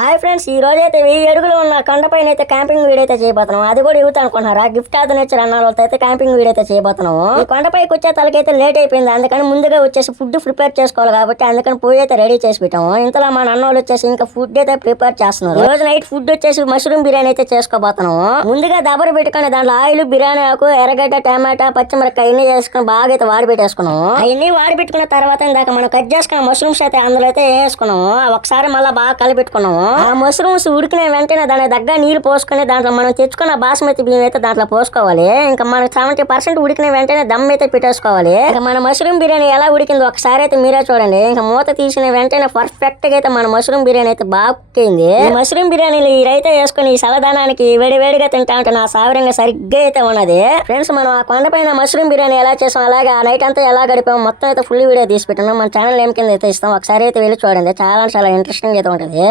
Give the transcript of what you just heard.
Hi friends, ఈ రోజు అయితే 1000 అడుగులు ఉన్న కొండపైన అయితే క్యాంపింగ్ వీడియో అయితే చేయబోతున్నాం. అది కూడా యూత్ అనుకుంటున్నారా? గిఫ్ట్ ఆఫ్ ద నేచర్ అన్న వాళ్ళతో అయితే క్యాంపింగ్ వీడియో అయితే చేయబోతున్నాము. ఈ కొండపైకి వచ్చే తలకైతే లేట్ అయిపోయింది, అందుకని ముందుగా వచ్చేసి ఫుడ్ ప్రిపేర్ చేసుకోవాలి కాబట్టి అందుకని పోయి అయితే రెడీ చేసి పెట్టాము. ఇంతలో మా అన్న వాళ్ళు వచ్చేసి ఇంకా ఫుడ్ అయితే ప్రిపేర్ చేస్తున్నారు. ఈ రోజు నైట్ ఫుడ్ వచ్చేసి మష్రూమ్ బిర్యానీ అయితే చేసుకోబోతున్నాము. ముందుగా దబర పెట్టుకుని దాంట్లో ఆయిల్, బిర్యానీ ఆకు, ఎర్రగడ్డ, టమాటా, పచ్చిమిరపకాయ ఇన్ని చేసుకుని బాగా అయితే వాడి పెట్టేసుకున్నాము. అవన్నీ వాడి పెట్టుకున్న తర్వాత ఇందాక మనం కట్ చేసుకున్న మష్రూమ్స్ అయితే అందులో అయితే వేసుకున్నాము. ఒకసారి మళ్ళీ బాగా కలిపెట్టుకున్నాము. ఆ మష్రూమ్స్ ఉడికిన వెంటనే దాని దగ్గర నీళ్లు పోసుకుని దాంట్లో మనం తెచ్చుకున్న బాస్మతి బియ్యం అయితే దాంట్లో పోసుకోవాలి. ఇంకా మనం 70% ఉడికిన వెంటనే దమ్ అయితే పెట్టేసుకోవాలి. ఇంకా మన మష్రూమ్ బిర్యానీ ఎలా ఉడికిందో ఒకసారి అయితే మీరే చూడండి. ఇంకా మూత తీసిన వెంటనే పర్ఫెక్ట్ గా అయితే మన మష్రూమ్ బిర్యానీ అయితే బాగా కుక్కింది. మష్రూమ్ బిర్యానీలు ఈ రైతే వేసుకుని ఈ చల్లదనానికి వేడివేడిగా తింటా ఉంటే నా సావరంగా సరిగ్గా అయితే ఉన్నది. ఫ్రెండ్స్, మనం ఆ కొండపైన మష్రూమ్ బిర్యానీ ఎలా చేసాం, అలాగే ఆ నైట్ అంతా ఎలా గడిపాం మొత్తం అయితే ఫుల్ వీడియో తీసి పెట్టాం. మన ఛానల్ ఏం కింద అయితే ఇస్తాం, ఒకసారి అయితే వెళ్ళి చూడండి. చాలా చాలా ఇంట్రెస్టింగ్ అయితే ఉంటుంది.